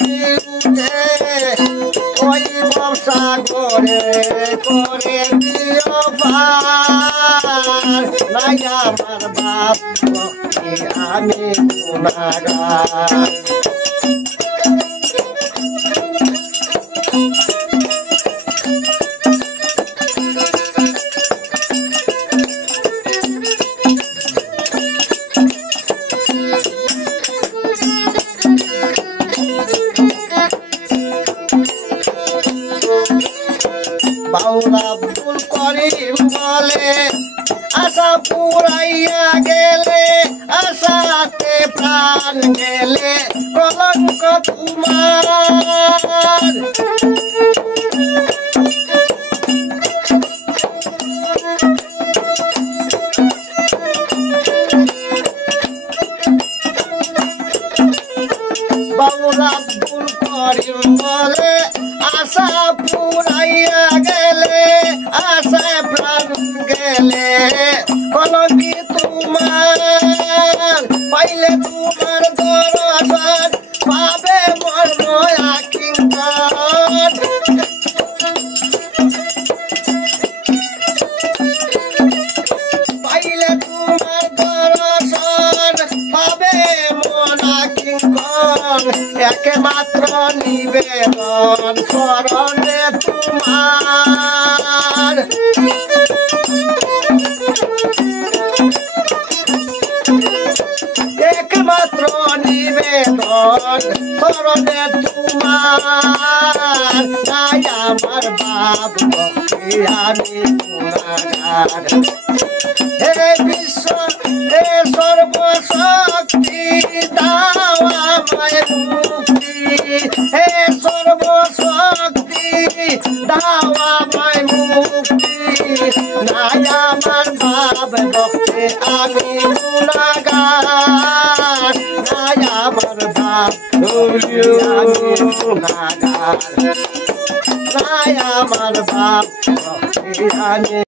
যদি উঠে ওই সাগরে করে দিও পার নাই আমার বাপ আমি গুনাহগার বাউলা আব্দুল করিম বলে আশা পুরাইয়া গেলে আশাতে প্রাণ গেলে কলঙ্ক তোমার বাউলা আব্দুল করিম বলে আশা পুরাইয়া গেলে আশায় প্রাণ গেলে কলঙ্কি তোমার পাইলে তোমার দরবার পাবে মর্ম কিঙ্কর পাইলে তোমার দর্শন পাবে মনা কিঙ্কর একমাত্র নিবেদন শরণে তোমার একমাত্র নিবেদন শরণে তোমার নাই আমার বাপ ভক্তি আমি গুনাহগার হে বিশ্ব হে সর্বশক্তি দাও আমায় মুক্তি হে সর্বশক্তি দাও আমায় মুক্তি নাই আমার ভাব ভক্তি আমি গুনাহগার নাই আমার ভাব আমি গুনাহগার নাই আমার ভাব ভক্তি আমি